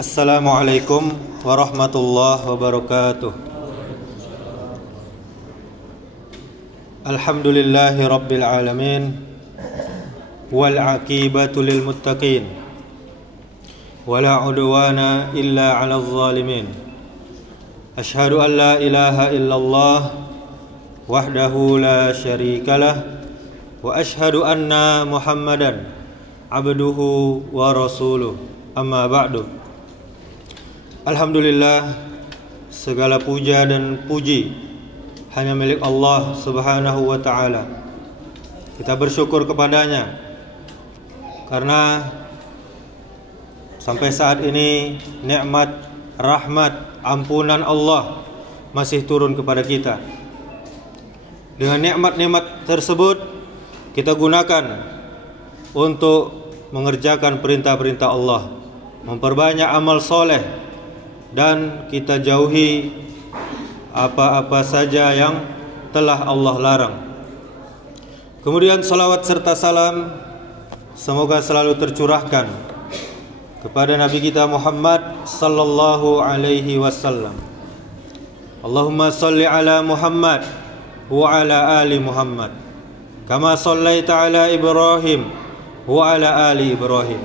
Assalamualaikum warahmatullahi wabarakatuh. Alhamdulillahi rabbil alamin, wal aqibatu lil muttaqin, wala udwana illa 'alal zalimin. Asyhadu an la ilaha illallah wahdahu la syarikalah, wa asyhadu anna Muhammadan abduhu wa rasuluh. Amma ba'du. Alhamdulillah, segala puja dan puji hanya milik Allah Subhanahu wa ta'ala. Kita bersyukur kepadanya karena sampai saat ini nikmat, rahmat, ampunan Allah masih turun kepada kita. Dengan nikmat-nikmat tersebut kita gunakan untuk mengerjakan perintah-perintah Allah, memperbanyak amal soleh, dan kita jauhi apa-apa saja yang telah Allah larang. Kemudian salawat serta salam semoga selalu tercurahkan kepada Nabi kita Muhammad sallallahu alaihi wasallam. Allahumma salli ala Muhammad wa ala ali Muhammad kama sallaita ala Ibrahim wa ala ali Ibrahim,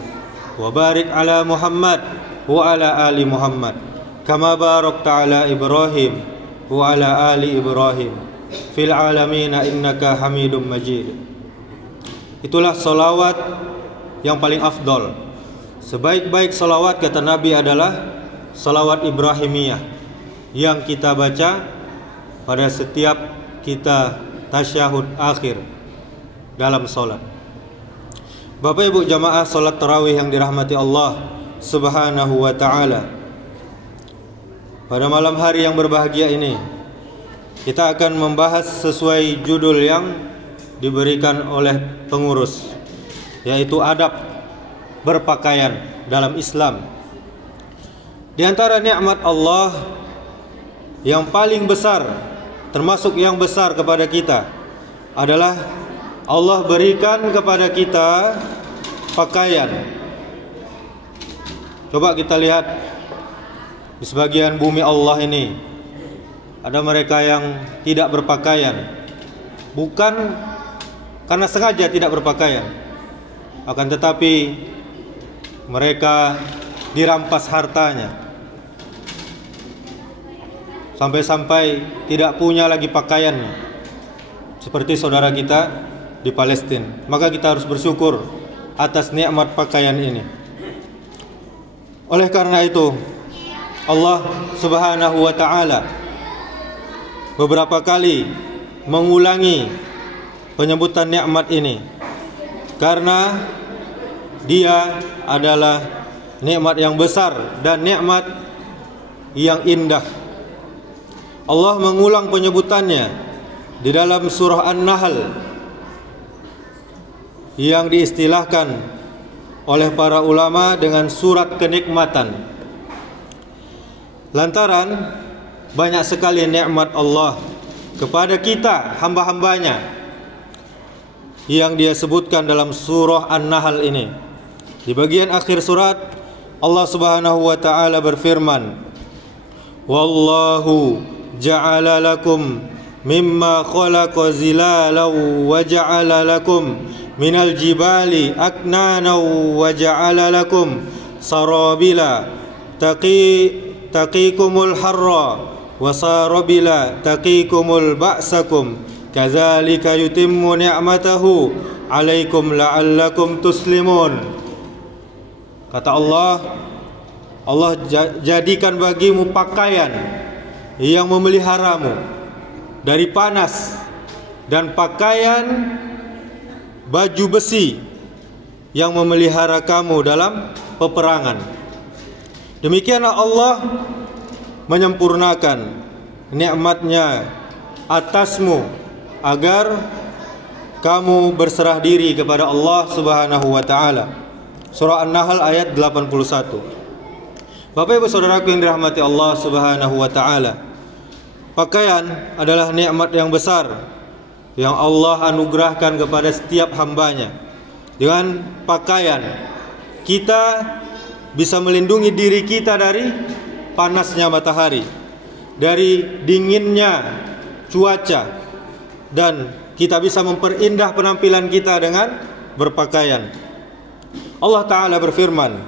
wa barik ala Muhammad wa ala ali Muhammad kama barakta ala Ibrahim wa ala ali Ibrahim fil alamin innaka Hamidum Majid. Itulah salawat yang paling afdol. Sebaik-baik salawat, kata Nabi, adalah salawat Ibrahimiyah yang kita baca pada setiap kita tasyahud akhir dalam salat. Bapak Ibu jamaah salat tarawih yang dirahmati Allah Subhanahu wa ta'ala, pada malam hari yang berbahagia ini kita akan membahas sesuai judul yang diberikan oleh pengurus, yaitu adab berpakaian dalam Islam. Di antara nikmat Allah yang paling besar, termasuk yang besar kepada kita, adalah Allah berikan kepada kita pakaian. Coba kita lihat di sebagian bumi Allah ini, ada mereka yang tidak berpakaian, bukan karena sengaja tidak berpakaian, akan tetapi mereka dirampas hartanya, sampai-sampai tidak punya lagi pakaiannya, seperti saudara kita di Palestina. Maka kita harus bersyukur atas nikmat pakaian ini. Oleh karena itu, Allah Subhanahu wa ta'ala beberapa kali mengulangi penyebutan nikmat ini karena dia adalah nikmat yang besar dan nikmat yang indah. Allah mengulang penyebutannya di dalam surah An-Nahl yang diistilahkan oleh para ulama dengan surat kenikmatan. Lantaran banyak sekali nikmat Allah kepada kita, hamba-hambanya, yang dia sebutkan dalam surah An-Nahl ini. Di bagian akhir surat, Allah Subhanahu wa ta'ala berfirman, Wallahu ja'ala lakum mimma khalaqa zilalan wa ja'ala lakum minal jibali aknana wa ja'ala lakum sarabila taqikumul harra wa sarabila taqikumul ba'sakum kadzalika yutimmu ni'matahu 'alaikum la'allakum tuslimun. Kata Allah, Allah jadikan bagimu pakaian yang memeliharamu dari panas, dan pakaian baju besi yang memelihara kamu dalam peperangan. Demikianlah Allah menyempurnakan nikmatnya atasmu agar kamu berserah diri kepada Allah Subhanahu wa ta'ala. Surah An-Nahl ayat 81. Bapak Ibu saudaraku yang dirahmati Allah Subhanahu wa ta'ala, pakaian adalah nikmat yang besar yang Allah anugerahkan kepada setiap hambanya. Dengan pakaian kita bisa melindungi diri kita dari panasnya matahari, dari dinginnya cuaca, dan kita bisa memperindah penampilan kita dengan berpakaian. Allah Ta'ala berfirman,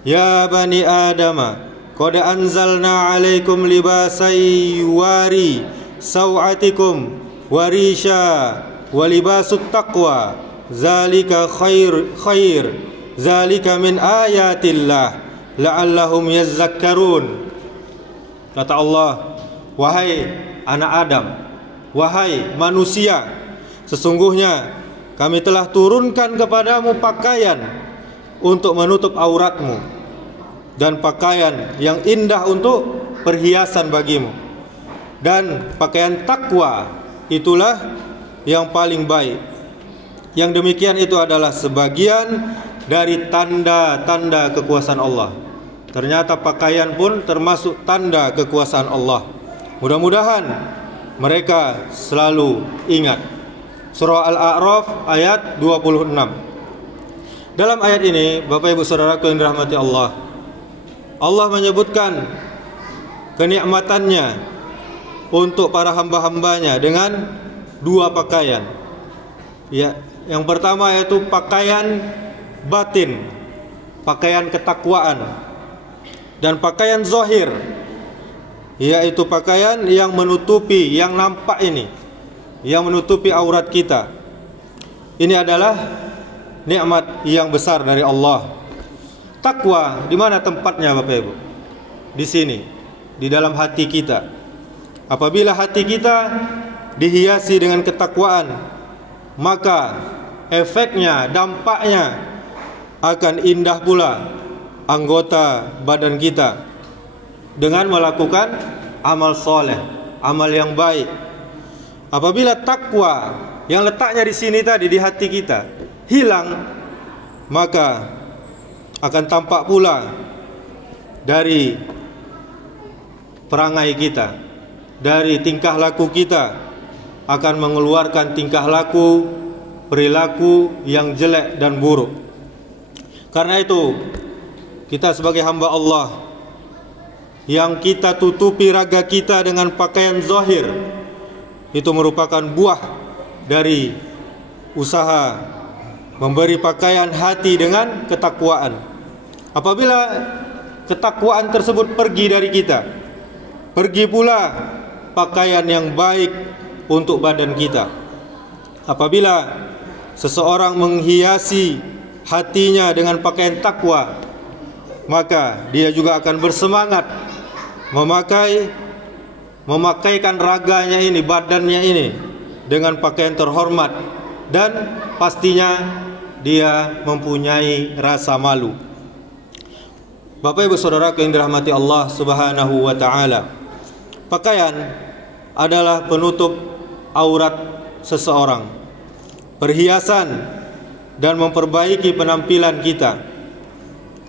Ya bani Adama, qad anzalna alaikum libasai yuwari sawatikum warisha walibasut taqwa zalika khair zalika min ayatillah la'allahum yazzakkarun. Kata Allah, wahai anak Adam, wahai manusia, sesungguhnya kami telah turunkan kepadamu pakaian untuk menutup auratmu, dan pakaian yang indah untuk perhiasan bagimu, dan pakaian takwa itulah yang paling baik. Yang demikian itu adalah sebagian dari tanda-tanda kekuasaan Allah. Ternyata pakaian pun termasuk tanda kekuasaan Allah. Mudah-mudahan mereka selalu ingat. Surah Al-A'raf ayat 26. Dalam ayat ini, Bapak Ibu Saudaraku yang dirahmati Allah, Allah menyebutkan kenikmatannya untuk para hamba-hambanya dengan dua pakaian. Ya, yang pertama yaitu pakaian batin, pakaian ketakwaan, dan pakaian zahir, yaitu pakaian yang menutupi, yang nampak ini, yang menutupi aurat kita. Ini adalah nikmat yang besar dari Allah. Takwa di mana tempatnya, Bapak Ibu? Di sini, di dalam hati kita. Apabila hati kita dihiasi dengan ketakwaan, maka efeknya, dampaknya akan indah pula anggota badan kita dengan melakukan amal soleh, amal yang baik. Apabila takwa yang letaknya di sini tadi, di hati kita, hilang, maka akan tampak pula dari perangai kita, dari tingkah laku kita, akan mengeluarkan tingkah laku, perilaku yang jelek dan buruk. Karena itu, kita sebagai hamba Allah yang kita tutupi raga kita dengan pakaian zahir, itu merupakan buah dari usaha memberi pakaian hati dengan ketakwaan. Apabila ketakwaan tersebut pergi dari kita, pergi pula pakaian yang baik untuk badan kita. Apabila seseorang menghiasi hatinya dengan pakaian takwa, maka dia juga akan bersemangat memakaikan raganya ini, badannya ini dengan pakaian terhormat, dan pastinya dia mempunyai rasa malu. Bapak Ibu Saudaraku yang dirahmati Allah Subhanahu wa taala, pakaian adalah penutup aurat seseorang, perhiasan, dan memperbaiki penampilan kita.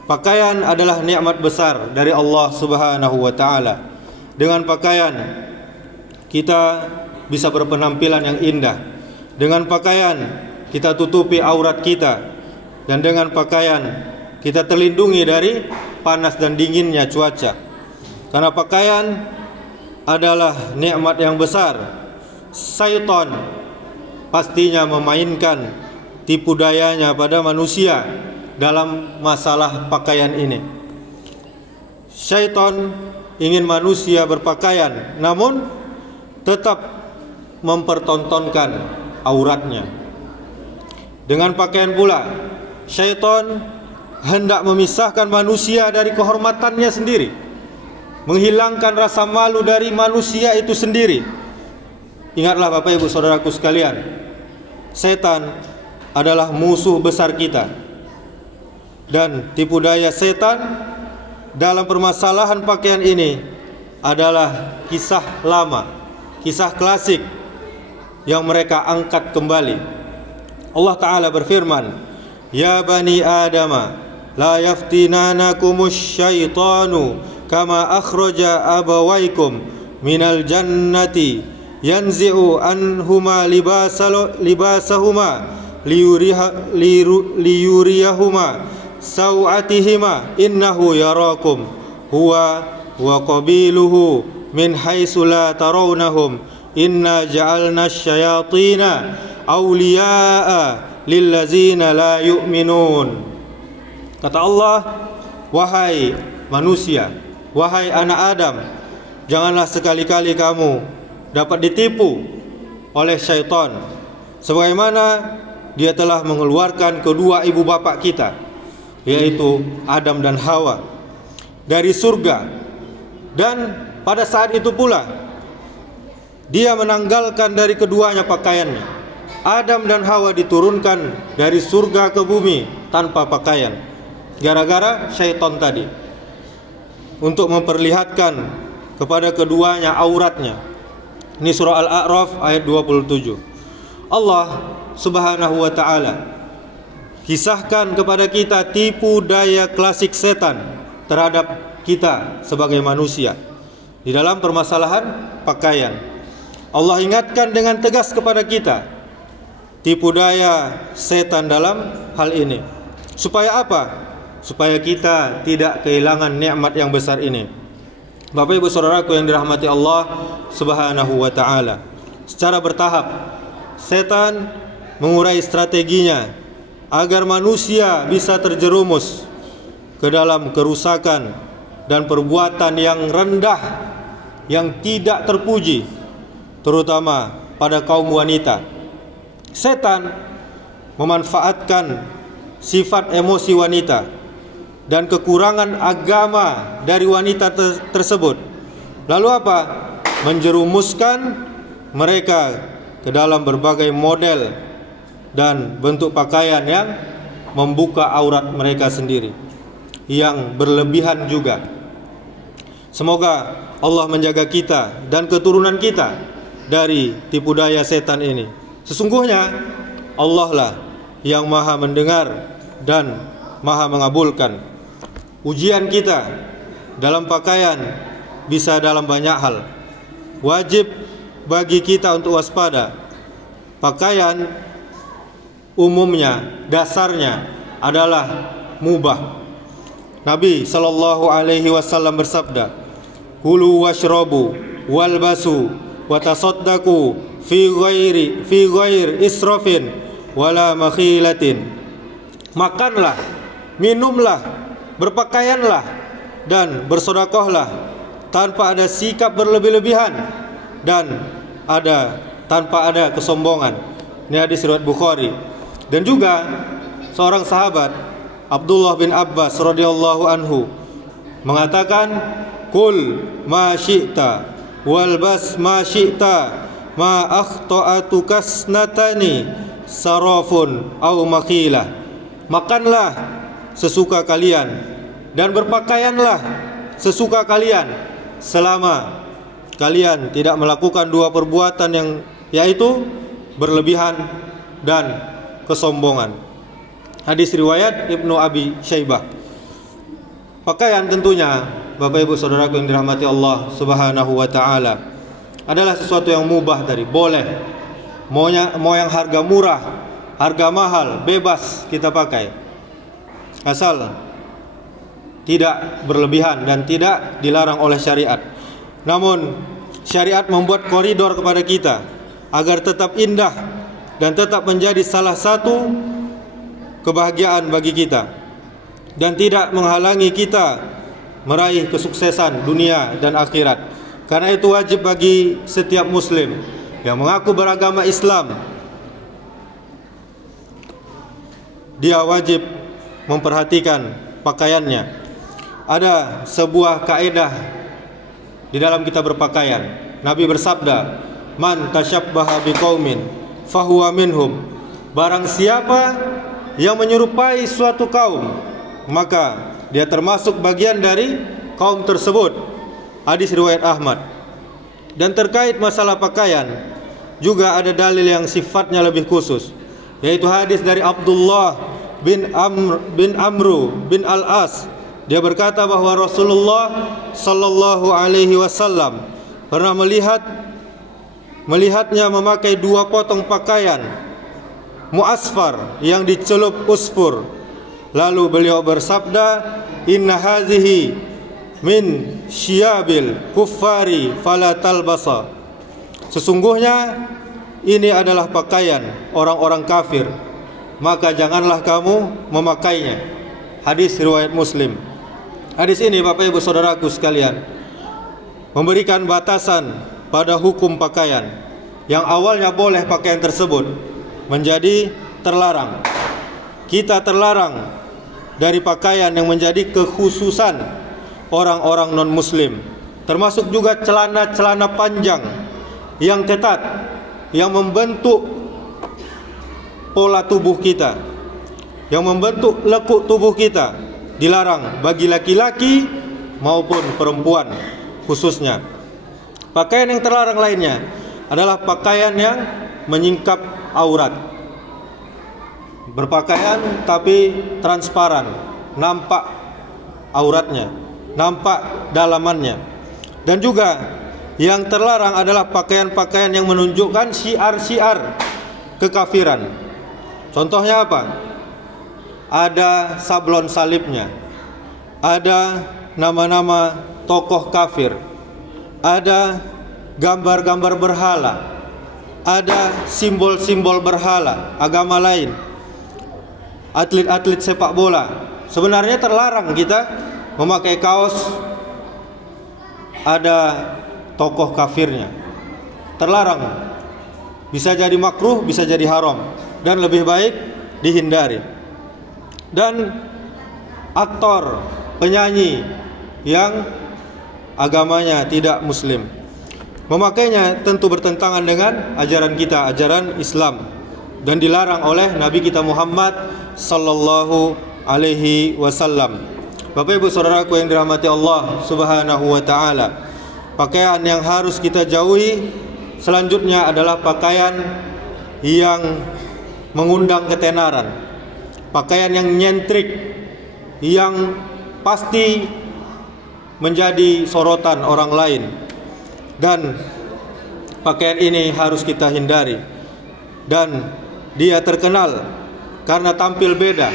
Pakaian adalah nikmat besar dari Allah Subhanahu wa taala. Dengan pakaian kita bisa berpenampilan yang indah. Dengan pakaian kita tutupi aurat kita, dan dengan pakaian kita terlindungi dari panas dan dinginnya cuaca. Karena pakaian adalah nikmat yang besar. Syaitan pastinya memainkan tipu dayanya pada manusia dalam masalah pakaian ini. Syaitan ingin manusia berpakaian, namun tetap mempertontonkan auratnya. Dengan pakaian pula, syaitan hendak memisahkan manusia dari kehormatannya sendiri, menghilangkan rasa malu dari manusia itu sendiri. Ingatlah Bapak Ibu Saudaraku sekalian, setan adalah musuh besar kita, dan tipu daya setan dalam permasalahan pakaian ini adalah kisah lama, kisah klasik yang mereka angkat kembali. Allah Ta'ala berfirman, Ya bani Adama, la yaftinanakumus syaitanu kama akhraja abawaikum minal jannati yanzi'u anhuma libasahuma liyuriyahuma sawatihima innahu yarakum huwa wa qabiluhu min haitsu la tarawnahum inna ja'alna asyayatina awliya'a lillazina la yu'minun. Kata Allah, wahai manusia, wahai anak Adam, janganlah sekali-kali kamu dapat ditipu oleh syaitan, sebagaimana dia telah mengeluarkan kedua ibu bapak kita, yaitu Adam dan Hawa, dari surga. Dan pada saat itu pula dia menanggalkan dari keduanya pakaiannya. Adam dan Hawa diturunkan dari surga ke bumi tanpa pakaian, gara-gara syaitan tadi, untuk memperlihatkan kepada keduanya auratnya. Ini surah Al-A'raf ayat 27. Allah Subhanahu wa ta'ala kisahkan kepada kita tipu daya klasik setan terhadap kita sebagai manusia di dalam permasalahan pakaian. Allah ingatkan dengan tegas kepada kita tipu daya setan dalam hal ini. Supaya apa? Supaya kita tidak kehilangan nikmat yang besar ini. Bapak Ibu Saudaraku yang dirahmati Allah Subhanahu wa ta'ala, secara bertahap setan mengurai strateginya agar manusia bisa terjerumus ke dalam kerusakan dan perbuatan yang rendah, yang tidak terpuji, terutama pada kaum wanita. Setan memanfaatkan sifat emosi wanita dan kekurangan agama dari wanita tersebut. Lalu apa? Menjerumuskan mereka ke dalam berbagai model dan bentuk pakaian yang membuka aurat mereka sendiri, yang berlebihan juga. Semoga Allah menjaga kita dan keturunan kita dari tipu daya setan ini. Sesungguhnya Allah lah yang maha mendengar dan maha mengabulkan. Ujian kita dalam pakaian bisa dalam banyak hal. Wajib bagi kita untuk waspada. Pakaian umumnya, dasarnya adalah mubah. Nabi sallallahu alaihi wasallam bersabda, "Kulu washrabu walbasu wa tasaddaqu fi ghairi israfin wala makhilatin." Makanlah, minumlah, berpakaianlah dan bersedekahlah tanpa ada sikap berlebih-lebihan dan tanpa ada kesombongan. Ini hadis riwayat Bukhari. Dan juga seorang sahabat, Abdullah bin Abbas radhiyallahu anhu, mengatakan, "Kul ma syi'ta walbas ma syi'ta ma akhta'atu kasnatani sarafun au makilah." Makanlah sesuka kalian dan berpakaianlah sesuka kalian selama kalian tidak melakukan dua perbuatan yang yaitu berlebihan dan kesombongan. Hadis riwayat Ibnu Abi Syaibah. Pakaian tentunya Bapak Ibu Saudaraku yang dirahmati Allah Subhanahu wa ta'ala adalah sesuatu yang mubah tadi, boleh. Mau yang harga murah, harga mahal, bebas kita pakai, asal tidak berlebihan dan tidak dilarang oleh syariat. Namun syariat membuat koridor kepada kita agar tetap indah dan tetap menjadi salah satu kebahagiaan bagi kita dan tidak menghalangi kita meraih kesuksesan dunia dan akhirat. Karena itu wajib bagi setiap muslim yang mengaku beragama Islam, dia wajib memperhatikan pakaiannya. Ada sebuah kaidah di dalam kita berpakaian. Nabi bersabda, "Man tasyabbaha biqaumin fahuwa minhum." Barang siapa yang menyerupai suatu kaum, maka dia termasuk bagian dari kaum tersebut. Hadis riwayat Ahmad. Dan terkait masalah pakaian juga ada dalil yang sifatnya lebih khusus, yaitu hadis dari Abdullah bin Amru bin Al-As. Dia berkata bahwa Rasulullah sallallahu alaihi wasallam pernah melihatnya memakai dua potong pakaian muasfar yang dicelup usfur. Lalu beliau bersabda, "Inna hazihi min syiabil kuffari fala talbasa." Sesungguhnya ini adalah pakaian orang-orang kafir, maka janganlah kamu memakainya. Hadis riwayat Muslim. Hadis ini Bapak Ibu Saudaraku sekalian memberikan batasan pada hukum pakaian. Yang awalnya boleh pakaian tersebut menjadi terlarang. Kita terlarang dari pakaian yang menjadi kekhususan orang-orang non-muslim, termasuk juga celana-celana panjang yang ketat, yang membentuk pola tubuh kita, yang membentuk lekuk tubuh kita, dilarang bagi laki-laki maupun perempuan khususnya. Pakaian yang terlarang lainnya adalah pakaian yang menyingkap aurat. Berpakaian tapi transparan, nampak auratnya, nampak dalamannya. Dan juga yang terlarang adalah pakaian-pakaian yang menunjukkan syiar-syiar kekafiran. Contohnya apa? Ada sablon salibnya, ada nama-nama tokoh kafir, ada gambar-gambar berhala, ada simbol-simbol berhala agama lain, atlet-atlet sepak bola. Sebenarnya terlarang kita memakai kaos ada tokoh kafirnya. Terlarang. Bisa jadi makruh, bisa jadi haram, dan lebih baik dihindari. Dan aktor, penyanyi yang agamanya tidak muslim, memakainya tentu bertentangan dengan ajaran kita, ajaran Islam, dan dilarang oleh Nabi kita Muhammad sallallahu alaihi wasallam. Bapak Ibu Saudaraku yang dirahmati Allah Subhanahu wa taala, pakaian yang harus kita jauhi selanjutnya adalah pakaian yang mengundang ketenaran, pakaian yang nyentrik, yang pasti menjadi sorotan orang lain. Dan pakaian ini harus kita hindari. Dan dia terkenal karena tampil beda.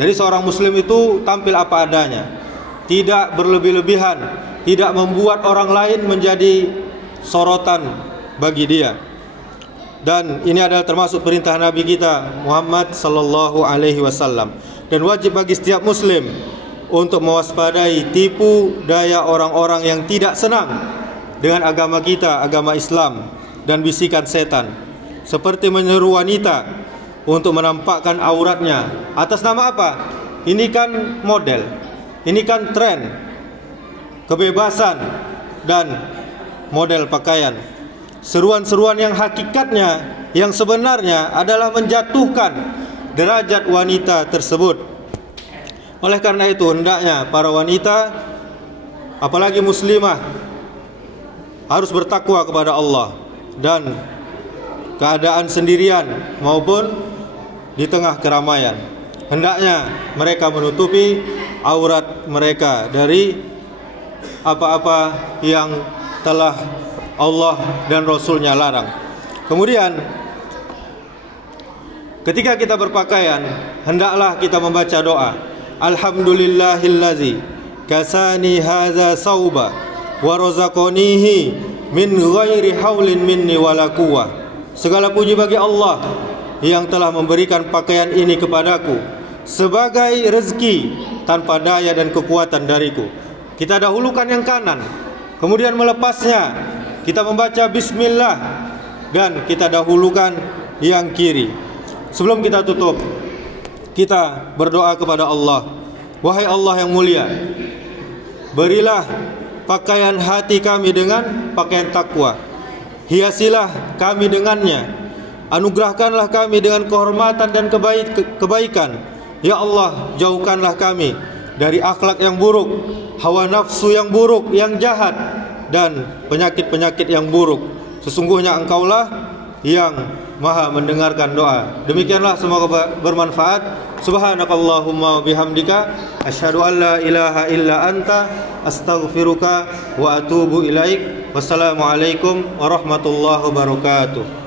Jadi seorang muslim itu tampil apa adanya, tidak berlebih-lebihan, tidak membuat orang lain menjadi sorotan bagi dia. Dan ini adalah termasuk perintah Nabi kita Muhammad sallallahu alaihi wasallam. Dan wajib bagi setiap muslim untuk mewaspadai tipu daya orang-orang yang tidak senang dengan agama kita, agama Islam, dan bisikan setan, seperti menyeru wanita untuk menampakkan auratnya atas nama apa? Ini kan model, ini kan tren, kebebasan dan model pakaian. Seruan-seruan yang hakikatnya, yang sebenarnya adalah menjatuhkan derajat wanita tersebut. Oleh karena itu hendaknya para wanita, apalagi muslimah, harus bertakwa kepada Allah, dan keadaan sendirian maupun di tengah keramaian, hendaknya mereka menutupi aurat mereka dari apa-apa yang telah Allah dan Rasulnya larang. Kemudian ketika kita berpakaian, hendaklah kita membaca doa, Alhamdulillahillazi kasani hadza sauba wa razaqanihi min ghairi haulin minni wala quwwah. Segala puji bagi Allah yang telah memberikan pakaian ini kepadaku sebagai rezeki tanpa daya dan kekuatan dariku. Kita dahulukan yang kanan, kemudian melepasnya kita membaca bismillah, dan kita dahulukan yang kiri. Sebelum kita tutup, kita berdoa kepada Allah. Wahai Allah yang mulia, berilah pakaian hati kami dengan pakaian takwa, hiasilah kami dengannya, anugerahkanlah kami dengan kehormatan dan kebaikan. Ya Allah, jauhkanlah kami dari akhlak yang buruk, hawa nafsu yang buruk, yang jahat, dan penyakit-penyakit yang buruk. Sesungguhnya Engkaulah yang Maha mendengarkan doa. Demikianlah, semoga bermanfaat. Subhanakallahumma bihamdika asyhadu an la ilaha illa anta astaghfiruka wa atubu ilaik. Wassalamualaikum warahmatullahi wabarakatuh.